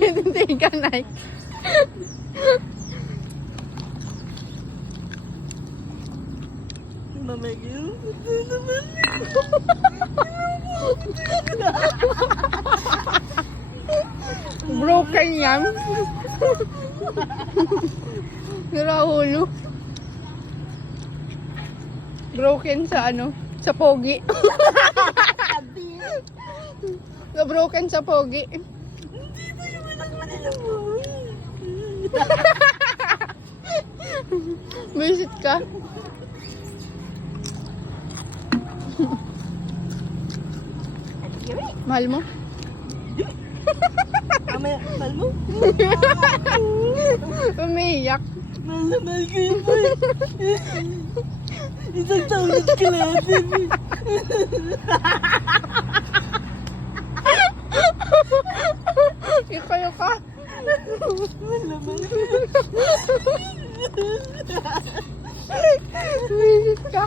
Hindi ka, Nay. Mamagil. Broken yan. Nirahulo. Broken sa ano? Sa pogi. Na broken sa pogi. Hindi ba naman ang Manila mo? Visit ka. Mahal mo? Mamaya, mahal mo? Umiiyak. Mahal na mahal ko yun, boy. Isang taon na ka natin. Ikayo ka. Mahal na mahal ko. Visit ka.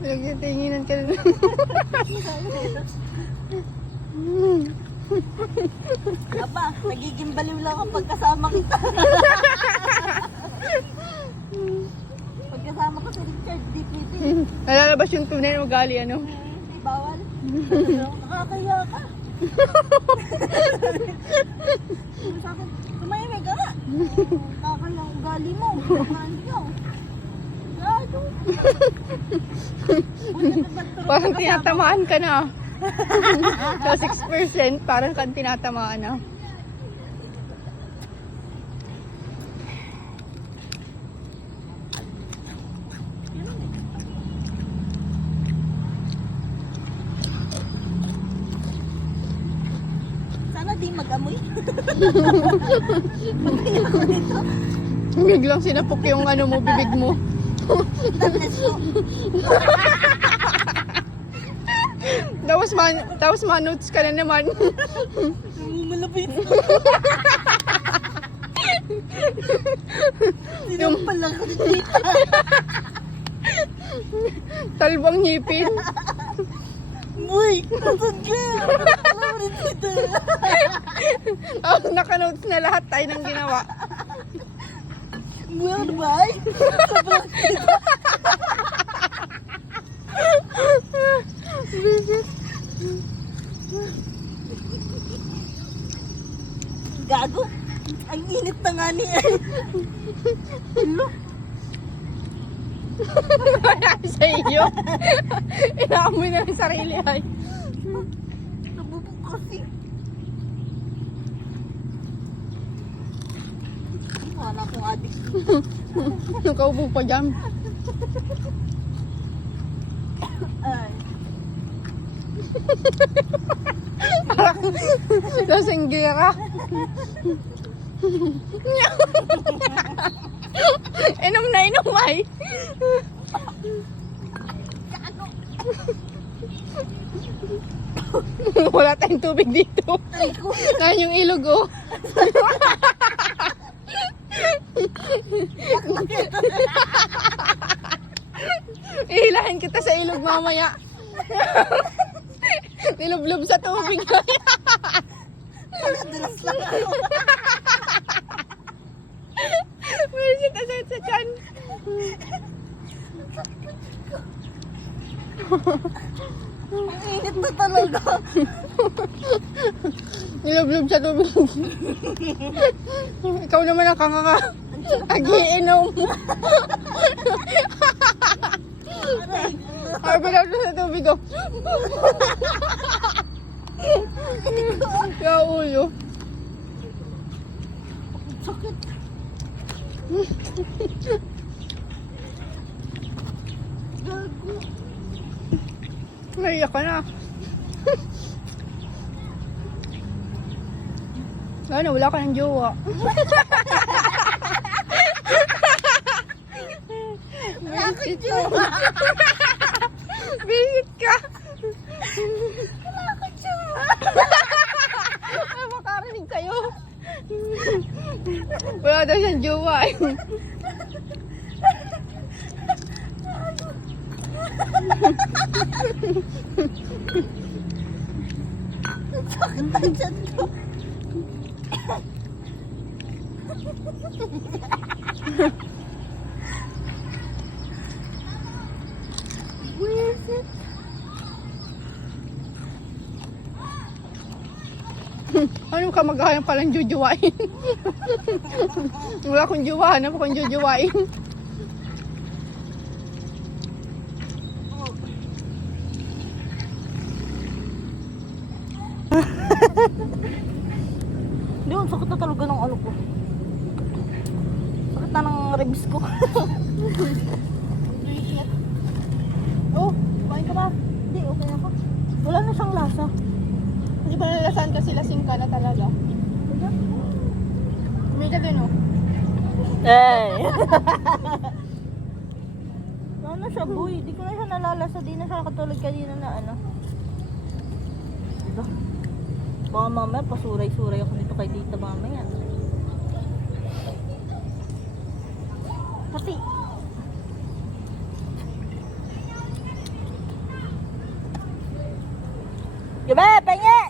Nagtitinginan ka rin. Aba, nagiging baliw lang kapag kasama kita. Pag kasama ko si Richard, di pwede. Nalalabas yung tunay na ugali, ano? Hindi bawal. Nakakaya ka. Sa akin, tumahimik ka nga. Nakakaya ang ugali mo. Hindi ka. Gado. Parang tinatamaan ka na. So 6%, parang kang tinatamaan na. Sana di mag-amoy. Pagkaya ako nito. Biglang sinapok yung ano mo, bibig mo. Tapos ko. Tapos manotes ka na naman. Malapit. Sinampal lang ako ni tita. Talbang ngipin. Uy, nasan ka? Alam rin tita. Oh, naka-notes na lahat tayo ng ginawa. Well, bye. Sobrang tita. Gago. Ang init na nga niya. Hello. Sa iyo. Inaamoy na yung sarili ay. Nabubog kasi. Wala akong adik. Nakaupo pa dyan. Ay. Lasinggi ka. Inom na inom ay. Wala tayong tubig dito. Ay ko. Saan yung ilog oh? Ihilahin kita sa ilog mamaya. Nilublob sa tubig. Dulas lang ako. Visit aside sa tiyan. Ang init na talaga. Nilublob sa tubig. Ikaw naman ang kanganga. Ag-iinom. Ay, bilaw sa tubig oh. Kaya ulo. Sakit. Gago. Naiyak ka na. Ano, wala ka ng jowa. Visit ka. Visit ka. Wala ka siya. Ay, makarinig sa'yo. Wala daw siyang jowa eh. Sakit ang tiyan ko. Wisit. Ano ka maghahanap ka lang jujuwain? Wala akong jowa, hanap akong jujuwain. Hindi, ang sakit na talaga ng ano ko. Sakit na ng ribs ko. Oh, kumain ka ba? Hindi, okay ako. Wala na siyang lasa. Hindi ba nalasan kasi lasing ka na talaga? May ka din oh. Hey! Wala na siya, boy. Di ko na siya nalalasa. Di na siya katulad kanina na ano. Diba? Baka mamaya, pasuray-suray ako nito kay Tita mamaya. Pati. Gabi, pengi!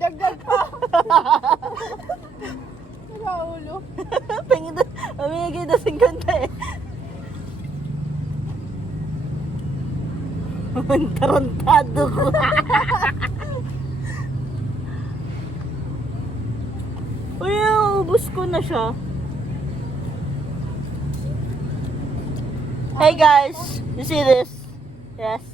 Dagdag pa! Wala ulo. Pengi doon. Mamigay na 50 eh. Tarantado ko. Uy, ubus ko na siya. Hey guys, you see this? Yes.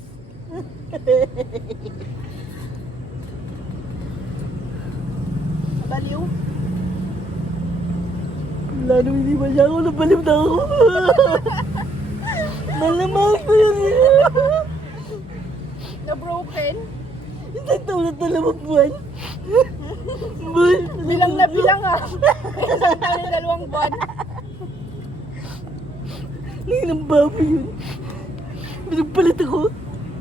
Baliw. Lalo hindi ba siya ako nabalim na ako. Malamang ko yun. Na broken. Isang taon na 2 buwan. Buwan. Bilang na bilang ah. Isang taon na 2 buwan. Ngayon ang baboy yun. Pinagpalit ako.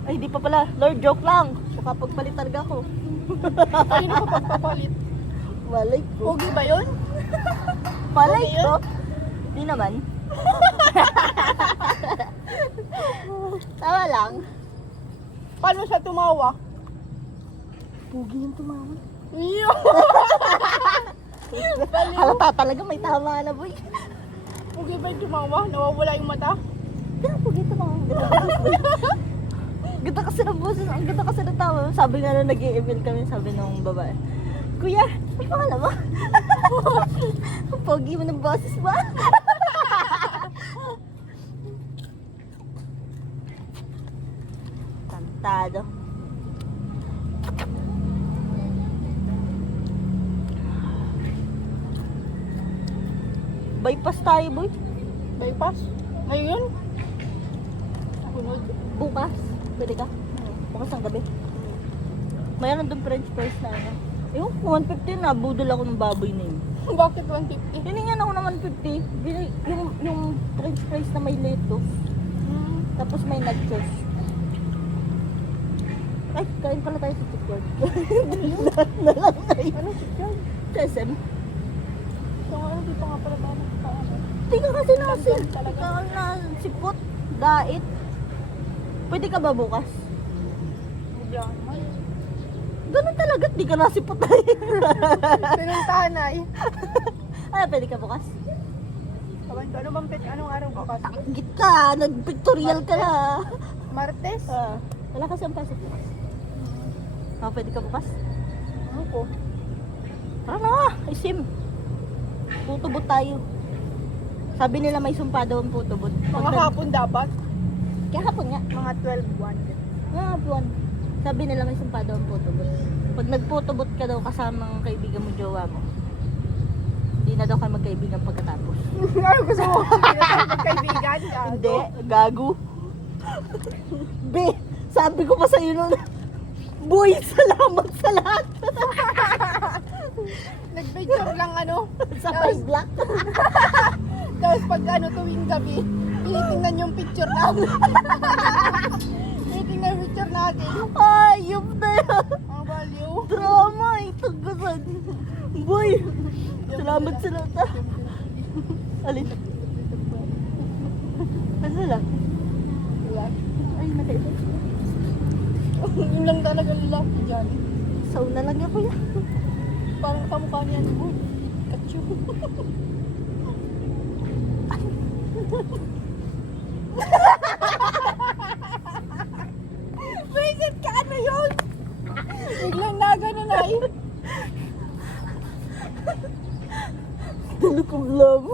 Ay, di pa pala. Lord, joke lang. Baka pagpalit talaga ako. Ayun ako pagpapalit. Malay ko. Pogi ba yun? Malay Okay ko. Di naman. Tawa lang. Paano siya tumawa? Pugi yung tumawa. Iyo! Halata talaga may tama na, boy. Pogi ba yung tumawa? Nawawala yung mata? Kaya pugi tumawa. Ganda kasi ng boses. Ang ganda kasi ng tawa. Sabi nga na nag-i-email kami, sabi ng babae. Kuya, ano pangalan mo? Pogi mo ng boses ba? Tantado. Bypass tayo, boy. Bypass? Ngayon? Sunod. Bukas. Pwede ka? Bukas ng gabi. Mayroon doon french fries na ano. Yung 150 na, budol ako ng baboy na yun. Bakit 150? Hiningan ako ng 150. Yung french fries na may lettuce. Tapos may nachos. Ay, kain pala tayo sa chicken. Lahat na lang tayo. Ano si John? Sesame. So ano dito nga pala ba? Tingnan kasi nasin. Ganda talaga. Tingnan na sipot. Dait. Pwede ka ba bukas? Diyan. Ganun talaga. Di ka nasipot tayo. Pinuntahan ay. Ay, pwede ka bukas? Ano bang anong araw bukas? Git ka. Nag-pictorial ka na. Martes? Wala kasi ang pasok bukas. Pwede ka bukas? Ano po? Tara na, isim. Putubot tayo. Sabi nila may sumpa daw ang putubot. Mga hapon dapat? Kaya hapon nga. Mga 12-1. Nga hapon. Sabi nila may sumpa daw ang putubot. Pag nagputubot ka daw kasamang kaibigan mo, jowa mo, hindi na daw kayo magkaibigan pagkatapos. Ano gusto mo? Hindi na tayo magkaibigan? Hindi, gago. Be, sabi ko pa sa'yo nun, boy, salamat sa lahat. Nag-picture lang ano. Sa my black. Tapos pag ano tuwing gabi, tinitingnan yung picture namin. Tinitingnan yung picture natin. Ayop na yun. Ang value. Drama, ito gasan. Boy! Salamat sa lahat ah. Alin? Ano lang? Wala. Ay, maliit. Yun lang talaga lalaki dyan. Sauna lang niya kuya. Parang kamukha niya ni Boy. Kachu. Visit ka, ano yun? Biglang na gano'n ay. Tulog kong love.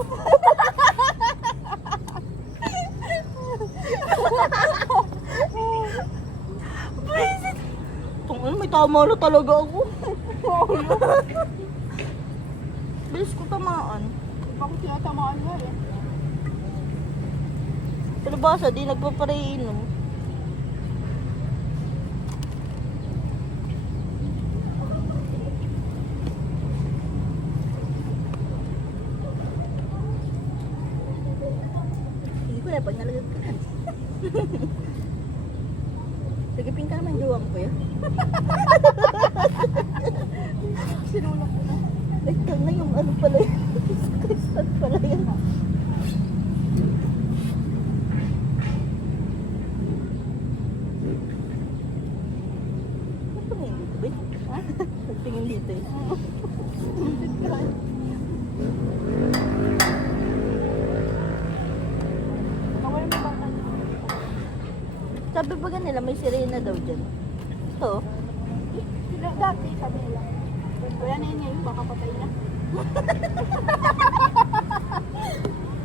Visit! Itong ano, may tama na talaga ako. Bilis ko tamaan. Ako tinatamaan nga eh. Pero basa, di nagpapareinom. Hindi ko na pag nalagag ka. Sagipin ka naman juwang ko yun. Sinulak ko na. Ay, tanga yung ano pala yun. Kristal pala yun. Nagtingin dito ba? Ha? Nagtingin dito eh. Nawala mo bang ano? Sabi ba nila may sirena daw dyan? Ito? Sila dati, sabi nila. Wala na yun ngayon, baka patay na.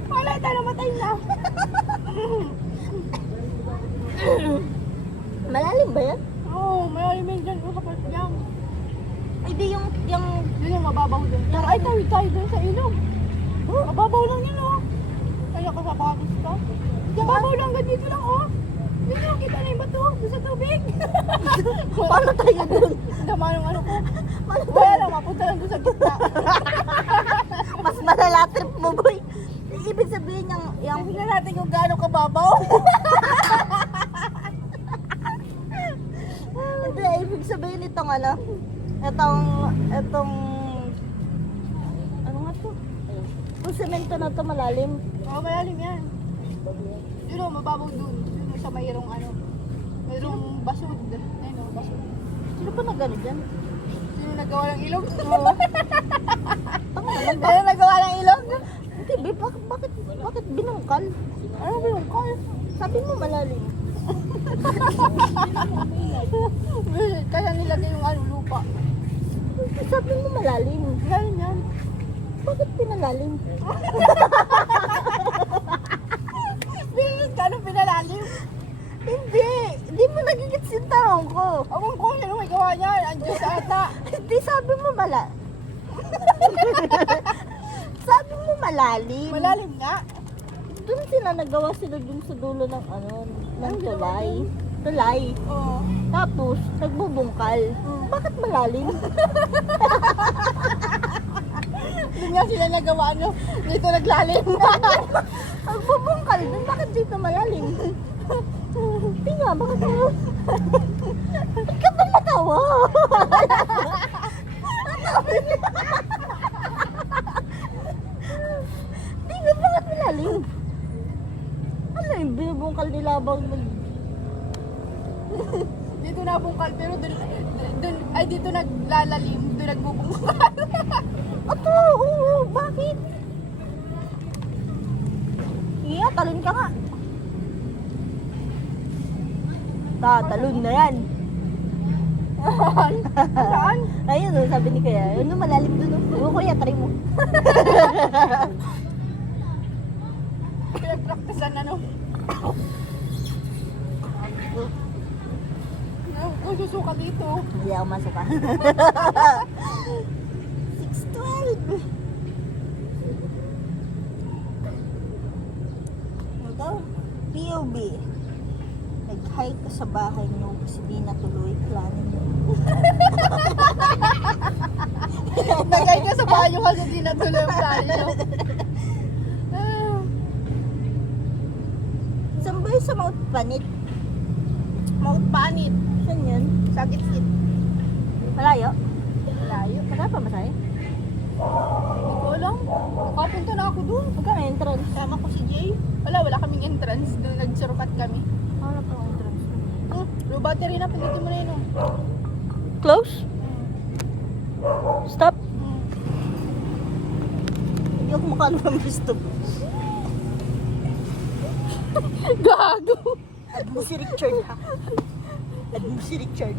Wala na, namatay na. Malalim ba yan? Oo, malalim yun dyan. O, kapag yan. Ay di yung Yun yung mababaw dun. Pero ay, tawid tayo dun sa ilog. Oh, mababaw lang yun, oh. Kaya ka sa bakis ka. Yung mababaw lang, hanggang dito lang, oh. Yun yung kita na yung bato, dun sa tubig. paano tayo dun? Dama ng ano ko. Paano Wala lang, mapunta lang dun sa gitna. Mas malala trip mo boy. Ibig sabihin yung Tingnan natin kung gaano kababaw. hindi, ibig sabihin itong ano, itong ano nga to? Yung semento na to malalim. Oo, malalim yan. Yun o, mababaw dun. Yun o, sa mayroong ano. Mayroong basod. Ayun o, basod. Sino pa nagano dyan? Sino nagawa ng ilog? Tama naman ba? Sino nagawa ng ilog? Hindi, babe, bakit binungkal? Ano ba yung call? Sabi mo malalim. Kaya nilagay yung ano, lupa. Sabi mo malalim. Malalim yan. Bakit pinalalim? Binigit ka nung pinalalim. Hindi mo nagigits yung tanong ko. Awang ko, sino may gawa niyan? Andiyan sa ata. Hindi, sabi mo sabi mo malalim. Malalim nga. Doon sila nagawa sila dun sa dulo ng ano, ng tulay. Tulay. Oo. Tapos, nagbubungkal. Bakit malalim? Doon nga sila nagawa, ano, dito naglalim. Nagbubungkal dun, bakit dito malalim? Hindi nga, bakit malalim? Ba't ka ba matawa? Hindi nga, bakit malalim? Ano yung binubungkal nila bang Dito nabungkal, pero dun, ay dito naglalalim, doon nagbubungkal. Ato, oo, bakit? Iya, talon ka nga. Tatalon na yan. Saan? Ayun, oh, sabi ni Kuya. Ano, malalim dun. Oh. Oo, Kuya, try mo. Pinag-practicean ano. Kung susuka dito. Hindi ako masok ah. 612. Ito, POB. Nag-hike ka sa bahay niyo kasi di natuloy plano niyo. Nagay ka sa bayo kasi di natuloy ang plano. Saan ba yung sa Mount Panit? Mount Panit. Saan yun? Sa gitsit. Malayo? Malayo. Wala pa masaya? Hindi ko alam. Nakapunta na ako doon. Magkano entrance? Sama ko si Jay. Wala kaming entrance doon. Nagsurukat kami. Wala pa entrance. Low battery na. Pindutin mo na yun. Close? Stop? Hindi ako makaano ng stop. Gago. Add mo si Richard ha. Add mo si Richard.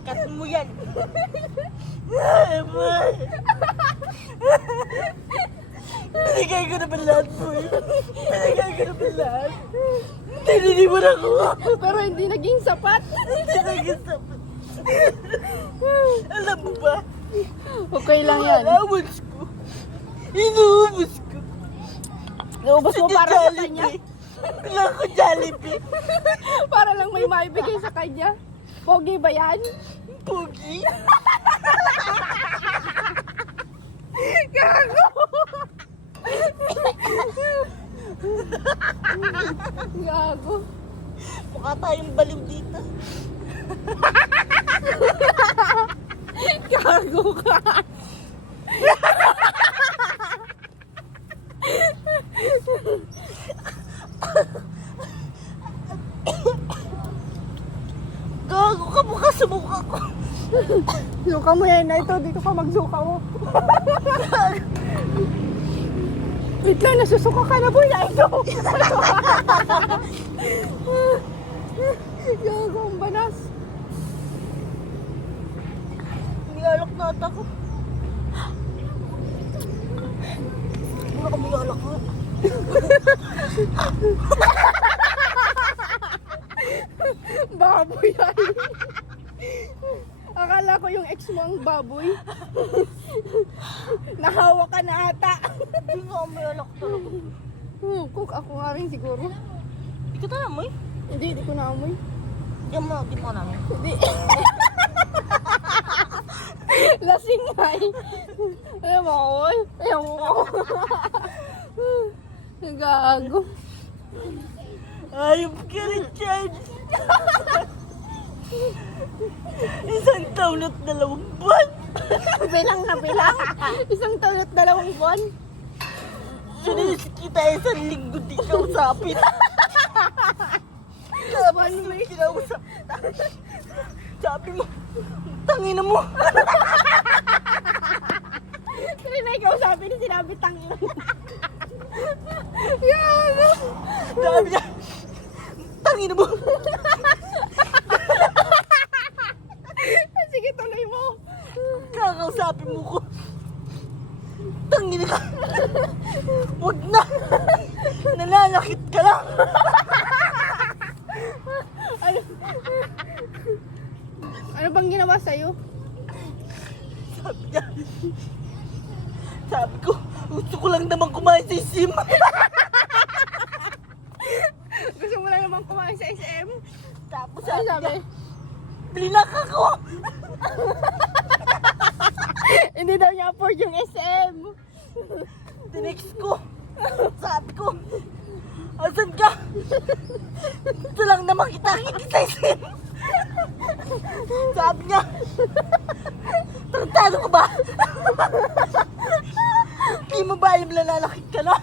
Cut mo yan. Binigay ko na ba lahat mo eh? Binigay ko na ba lahat? Tinili mo na ako. Pero hindi naging sapat. Hindi naging sapat. Alam mo ba? Okay lang yan. Inuubos ko. Inuubos ko. Naubos mo para sa kanya. Wala ko Jollibee. Para lang may maibigay sa kanya. Pogi ba yan? Pogi. Gago! Gago. Mukha tayong baliw dito. Gago ka. Gago ka mukha sa mukha ko. Suka mo yan na ito. Dito ka magsuka mo. Wait lang, nasusuka ka na boy na ito. Gago, ang banas. Niyalak na ata ko. Wala ka niyalak nga. Baboy yan. Akala ko yung ex mo ang baboy. Nahawa ka na ata. Hindi nga ako niyalak talaga. Cook ako nga rin siguro. Hindi ka tayo mo eh. Hindi ko naamoy. Di mo namin. Hindi. Lasing nga eh. Ayaw mo ako eh. Ayaw mo ako. Gago. Ayop ka Richard. Isang taon at 2 buwan. Bilang na bilang. Isang taon at 2 buwan. Sinis kita isang linggo di kausapin. Laban mo eh. Kinausap. Sabi mo, tangina mo. Kasi na ikaw sabi ni sinabi tangin. Gago. Sabi niya, tangina mo. Sige, tuloy mo. Kakausapin mo ko. Tangina ka. Huwag na. Nananakit ka lang. Ano bang ginawa sa'yo? Sabi niya. Sabi ko, gusto ko lang naman kumain sa isim. Gusto mo lang naman kumain sa SM? Tapos Ano sabi sabi? niya, blinak ako. Hindi daw niya afford yung SM. Tinext ko. Sabi ko, asan ka? Gusto lang naman kita hindi sa isim. Sabi niya, tarantado ka ba? Di mo ba alam nananakit ka na?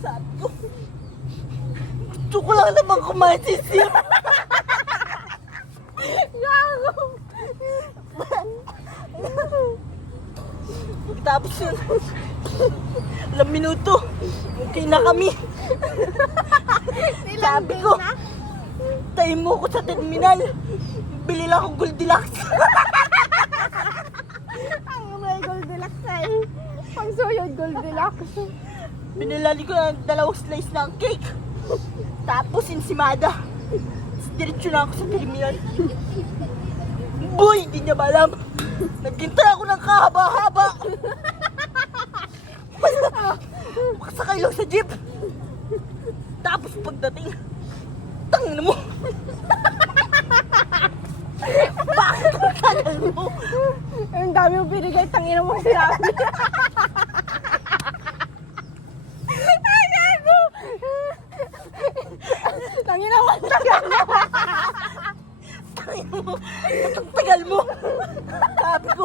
Sabi ko, gusto ko lang naman kumain sa isim. Gago! Tapos yun, ilang minuto, okay na kami. Sabi ko, tayo mo ko sa terminal. Bili lang akong Goldilocks. Ang may Goldilocks ay. Pang soyod Goldilocks. Binilali ko ng 2 slice ng cake. Tapos insimada. Diretso na ako sa terminal. Boy, hindi niya ba alam. Naghintay ako ng kahaba-haba. Makasakay lang sa jeep. Tapos pagdating, tangin mo. Bakit ang tagal mo? Ang dami mo binigay, tangina mo sinabi. Ay, gago! Tangina mo, tagal mo. Tangin mo, ang tagal mo. Sabi ko,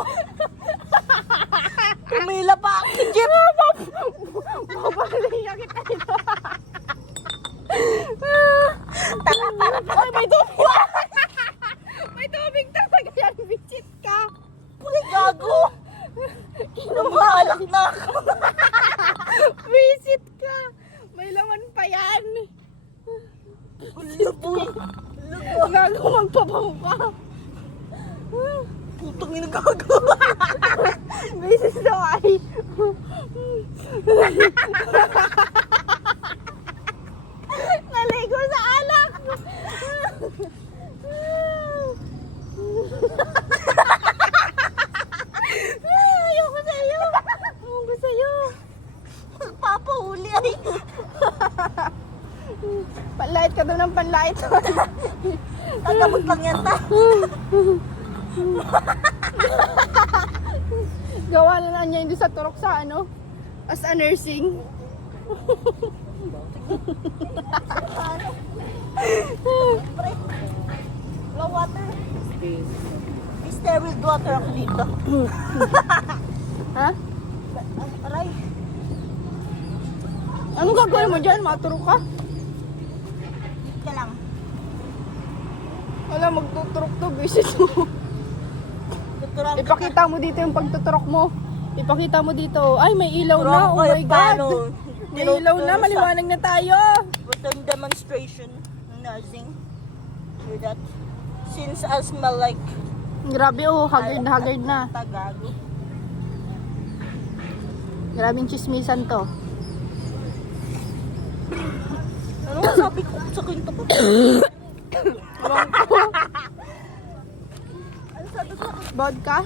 Putang ina gagawa. Beses daw ay. Naligo sa alak. Ayoko sa'yo. Ayoko sa'yo. Papahuli ay. Panlait ka daw ng panlait. Tagamot lang yan ta. Gawa na niya hindi sa turok sa ano. As a nursing. Pre. Low water. May sterile water ako dito. Ha? Aray. Anong gagawin mo dyan? Maturok ka? Ka lang. Wala, magtuturok to. Bisit mo. Tuturang ka. Ipakita mo dito yung pagtuturok mo. Ipakita mo dito. Ay, may ilaw na. Oh my God. May ilaw na. Maliwanag na tayo. Routine demonstration ng nursing. Hear that? Since I smell like Grabe oh. Haggard na. Tagago. Grabing chismisan to. Ano nga sabi ko sa kwento ko? Ewan ko. Ano sabi ko? Vodka?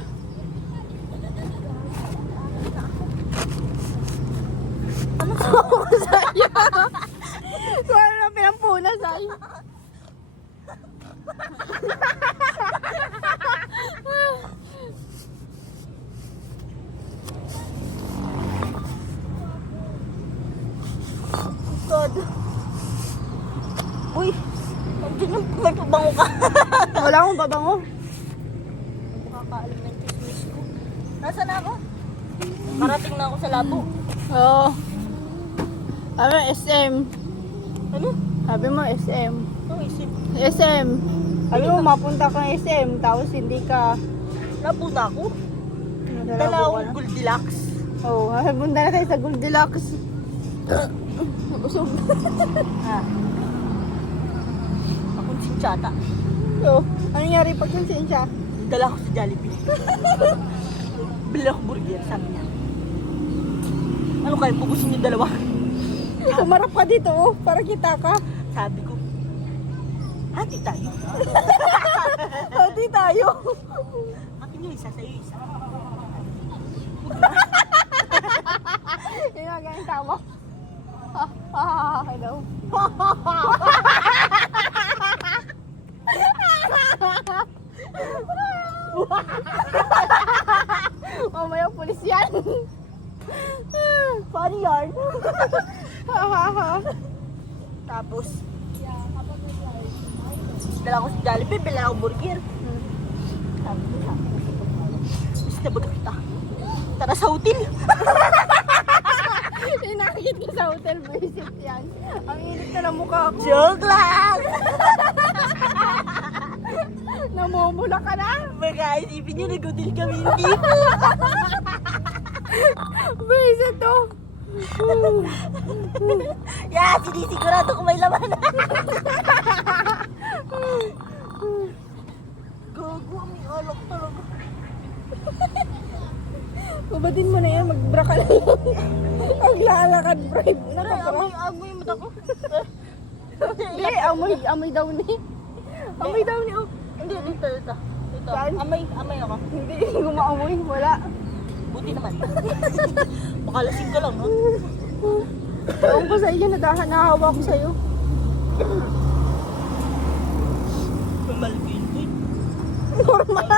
Ano Sa'yo. So, ano na pinampuna sa'yo? God. Uy, nandiyan yung may pabango ka. Wala akong babango. Makakaalam ng chismis ko. Nasaan na ako? Karating na ako sa labo. Oo. Sabi mo, SM. Ano? Sabi mo, SM. Ano isip? SM. Sabi mo, mapunta ka ng SM, tapos hindi ka... Labo na ako. Nadalabo Dala ka akong na. Goldilocks. Oo, punta na kayo sa Goldilocks. Nabusog. Ah. Akong sinchata. So, ano nangyari pag siya? Dala ko sa Jollibee. Bili ako burger, sabi niya. Ano kayo, pupusin yung dalawa? Sumarap ka dito, oh, para kita ka. Sabi ko, hati tayo. Hati tayo. Akin yung isa, sa'yo isa. Yun ang ganyan tawa. Hello. Mamaya pulis yan. Funny yarn. Tapos, dala ko sa Jollibee, bili ako burger. Sabi ko, basta baga kita. Tara sa hotel. Inakit ka sa hotel, visit yan. Ang init na ng mukha ko. Joke lang! Namumula ka na. Baka isipin nyo, nag-hotel kami hindi po. Visit to. Yeah, sinisigurado ko may laman. Gago, may alak talaga. Ubadin mo na yan, magbra ka na lang. Maglalakad, bribe. Tara, Nakabra. amoy mo ako. Hindi, amoy daw ni. Amoy daw ni, oh. Hindi, dito. Saan? Amay ako. Hindi, gumaamoy, wala. Buti naman. Baka lasing ka lang, no? Ewan ko sa iyo, nakahawa ko sa'yo. Malkin, eh. Normal.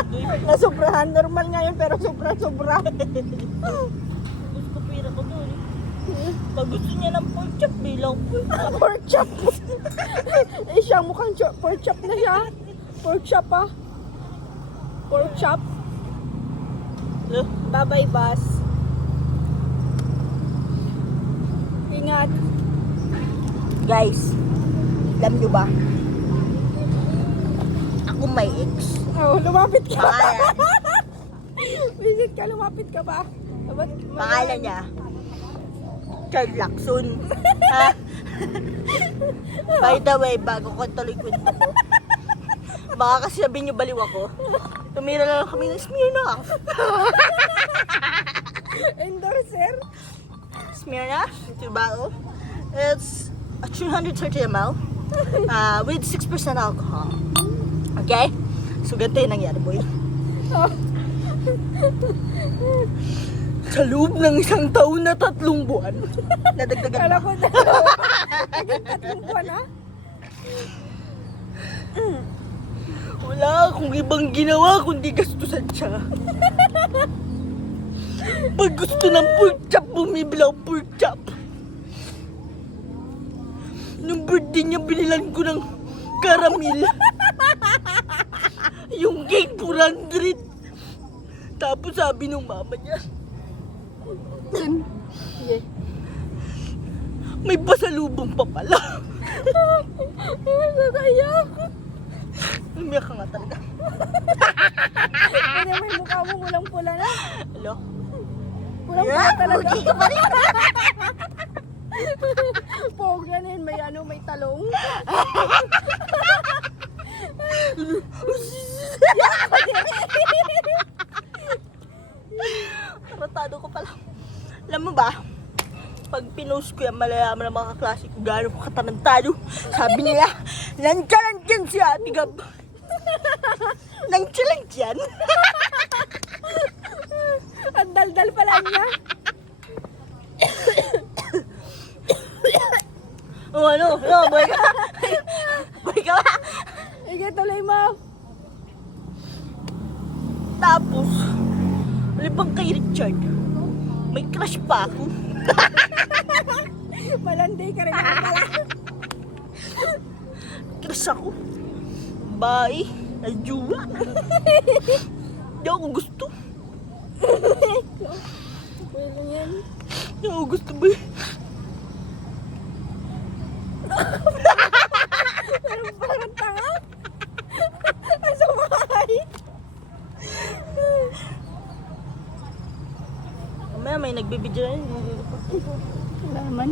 Nasobrahan. Normal nga yun, pero sobra-sobra. Gusto ko pira ko doon. Pag gusto niya ng pork chop, bilang pork chop. Pork chop. Eh, siya mukhang pork chop na siya. Pork chop, ah. Pork chop. Bye-bye, boss. Ingat. Guys, alam nyo ba? Ako may ex. Oh, lumapit ka. Pangalan. Visit ka, lumapit ka ba? Pangalan niya. Chard Lacson. Ha? By the way, bago ko tuloy kwento ko. Baka kasi sabihin nyo baliw ako. Tumira lang kami ng Smirnoff. Endorser. Smirnoff, Tubao. It's a 330 ml with 6% alcohol. Okay? So, ganito yung nangyari, boy. Oh. Sa loob ng 1 taon na 3 buwan, nadagdagan Kala ba? ko na. Naging 3 buwan na. Wala akong ibang ginawa kundi gastusan siya. Pag gusto ng pork chop, bumibili ako pork chop. Nung birthday niya, binilan ko ng caramel. Yung cake, 400. Tapos sabi nung mama niya, Sige. may pasalubong pa pala. Nakayak. Umiyak ka nga talaga. Kaya may mukha mo pulang-pula na. Hello? Pulang-pula talaga. Okay ka pa rin. Pog yan yun. May ano, may talong. Taratado ko pala. Alam mo ba, pag pinost ko yan, malalaman ng mga kaklase ko gano'n ko katarantado. Sabi nila, nandiyan si Ate Gab. Nandiyan. Ang daldal pala niya. Oh, ano, boy ka. Boy ka ba? Ige, tuloy mo. Tapos, malibang kay Richard, may crush pa ako. Malanday ka rin naman pala. Crush ako. Bye. Najuwa. Hindi ako gusto. Pwede yan. Hindi ako gusto ba? Parang tanga. Ang sumakay. Mamaya may nagbibidyo na yun. Wala naman.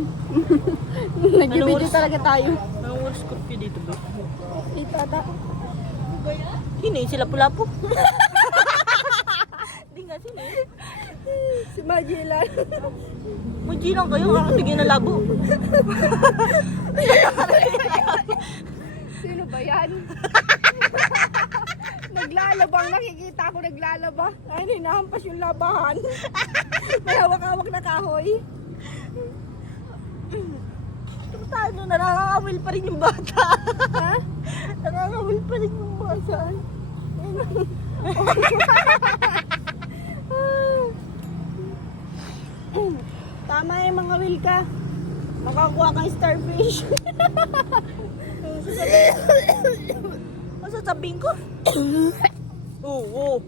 Nag-video talaga tayo. Anong oras curfew dito ba? Ito ata. Sino yun? Sila Pulapo? Hindi nga sino yun. Si Magellan. Mag-ginang kayo, kakatigin na labo. Sino ba yan? Naglalabang, nakikita ko naglalaba. Ay, hinahampas yung labahan. May hawak-hawak na kahoy. Paano? Nakakawil pa rin yung bata. Ha? Nakakawil pa rin yung bata. Tama yung mga will ka. Makakuha kang starfish. Ano sasabihin ko? Oo.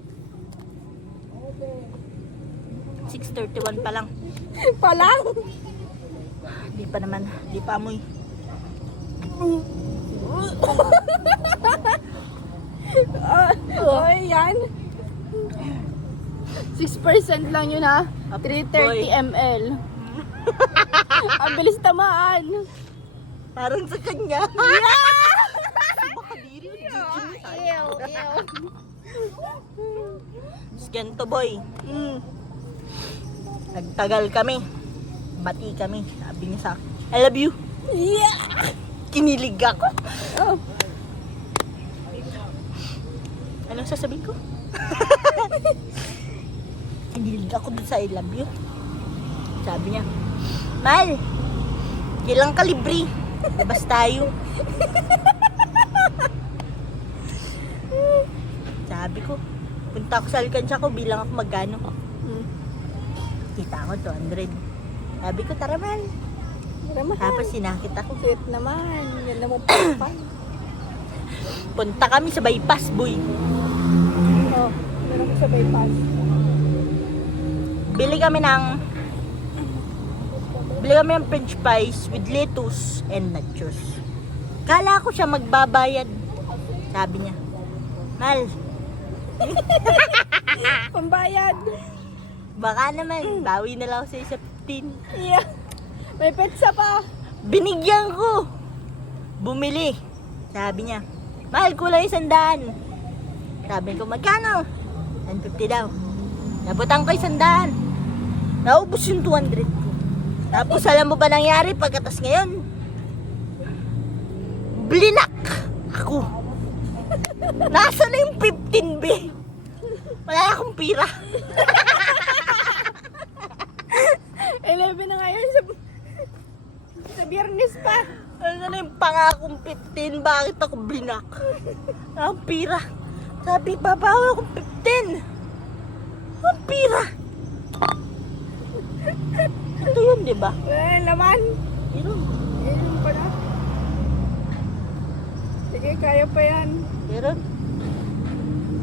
6:31 pa lang. Palang. Di pa naman. Di pa amoy. Oh, yan. 6% lang yun ha. 330 ml. Ang bilis tamaan. Parang sa kanya. Baka diri. Ew, ew. Ganto boy. Nagtagal kami. Bati kami. Sabi niya sa akin, I love you. Yeah. Kinilig ako. Oh. Anong sasabihin ko? Kinilig ako dun sa I love you. Sabi niya, Mal, ilang kalibre? Labas tayo. Sabi ko, punta ako sa alkansya ko, bilang ako magkano. Kita ko 200. Sabi ko, tara man. Tapos sinakit ako. Sweet naman. Yan naman pa. Punta kami sa bypass, boy. Oh, meron ko sa bypass. Bili kami ng french fries with lettuce and nachos. Kala ko siya magbabayad. Sabi niya, Mal, Pambayad. baka naman, bawi na lang ako sa 15. Yeah. May petsa pa. Binigyan ko. Bumili. Sabi niya, Mahal ko lang 100. Sabi ko, magkano? 150 daw. Nabutang ko 100. Naubos yung 200 ko. Tapos alam mo ba nangyari pagkatas ngayon? Blinak ako. Nasa na yung 15 be? Wala akong pira. 11 na ngayon sa biyernes pa. Ano na yung pangakong 15? Bakit ako blinak? Ang pira. Sabi, babawa akong 15. Ang pira. Ito yun, di ba? Wala naman. Yun. Ayun pala. Sige, kaya pa yan. Meron.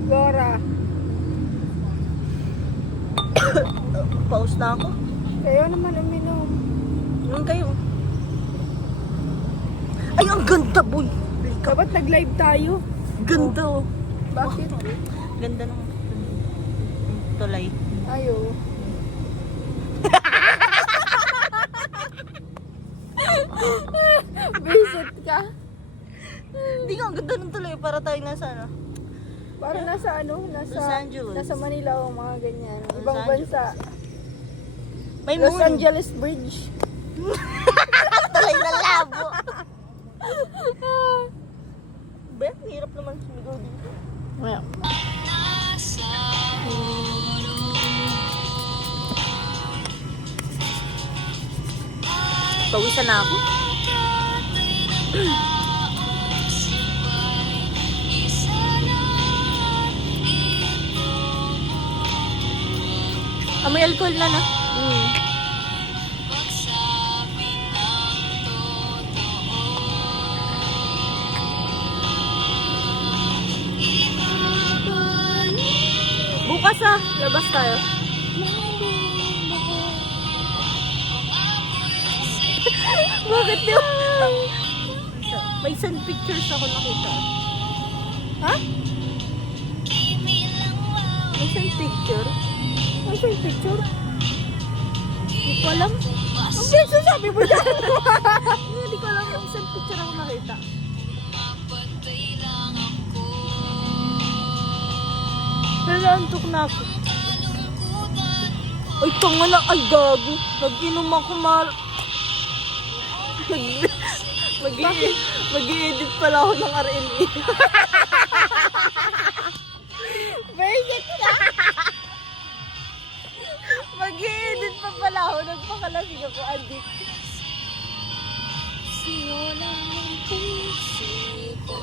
Gora. Pause na ako. Kayo naman uminom. Yun kayo. Ay, ang ganda, boy. Dapat nag-live tayo. Ganda, oh. Bakit? Ganda ng tulay. Ayo. Visit ka. Hindi nga, ang ganda ng tulay. Para tayo nasa ano. Para nasa ano? Nasa Los Angeles. Nasa Manila o mga ganyan. Los Ibang Angeles. bansa. May Los moon. Angeles Bridge. Tulay na labo. Be, hirap naman sumigaw dito. Well. Pawisan na ako. Amoy alcohol na na. Bukas labas tayo. Bakit di ba? May sun pictures ako nakita. Ha? May sun picture? Ano yung picture? Hindi ko alam. Ang beso sabi mo dyan. Hindi ko alam kung sun picture ako nakita. Nalantok na ako. Ay, tanga na. Ay, gago. Nag-inom ako, Mar. Mag-i-edit pala ako ng RLE. Visit ka. Mag-i-edit pa pala ako. Nagpakalasing ako, adik. Sino lang ang puso ko?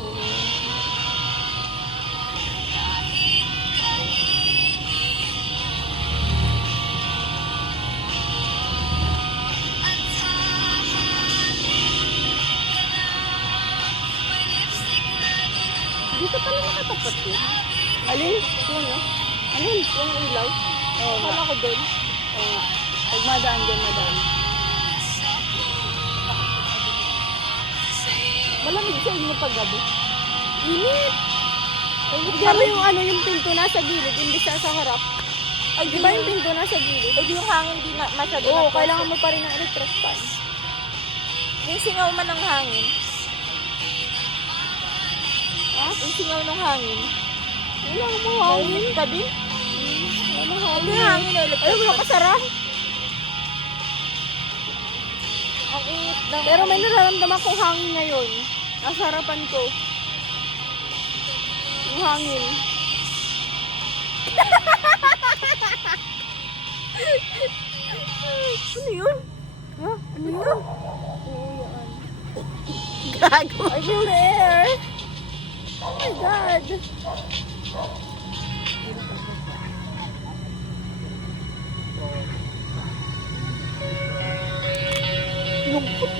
Dito pala nakatapat yun. Alin? Yun, no? Alin? Yung ilaw? Oo nga. Kala ko doon. Oo nga. Pag madaan dyan, madaan. Malamig sa inyo pag gabi. Init! Pero yung ano, yung pinto nasa gilid, hindi sa harap. Ay, Di ba yung pinto nasa gilid? Ay, di yung hangin di na masyado Oo, nagpasok. kailangan mo pa rin ng electric fan. Yung singaw man ng hangin. Ha? Yung singaw ng hangin. Wala mo hangin. Mainit ka din? Wala mo Ay, hangin. yung hangin na electric. Ay, wala ka sara. Ang init ng... Pero may nararamdaman kong hangin ngayon. Nasa harapan ko. Yung hangin. Ano yun? Ha? Ano yun? Gago. I feel the air. Oh my God. Lungkot.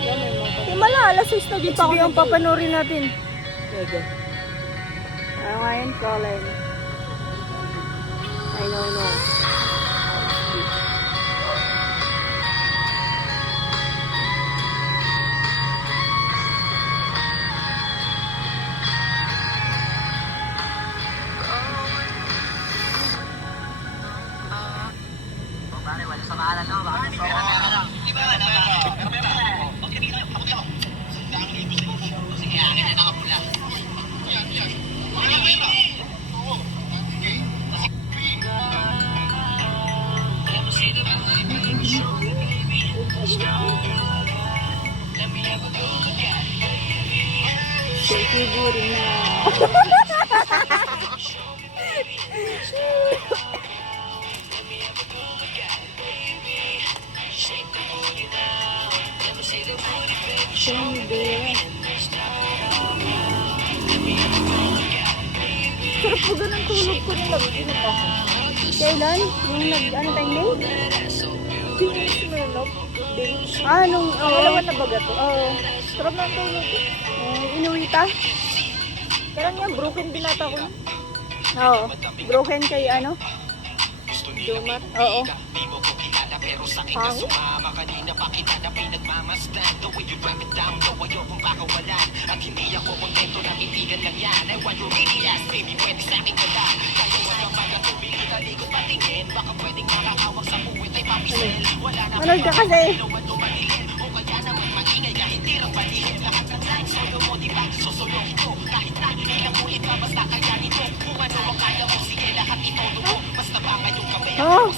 Yan, may mga pa- Himala, alas 6 na di pa ako HBO ang papanorin natin. Sige. Ano ngayon, Colin? I don't know. Natulog ko rin nag-inom ako. Kailan? Yung ano tayong day? Smirnoff. Day. Nung, Alaman na baga to? Oo. Sarap na ang tulog ko. Inuwita? Kailan nga, broken din ata ko. Oo. Broken kay ano? Jomar. Oo. Pangit. Manood ka kasi. Oh,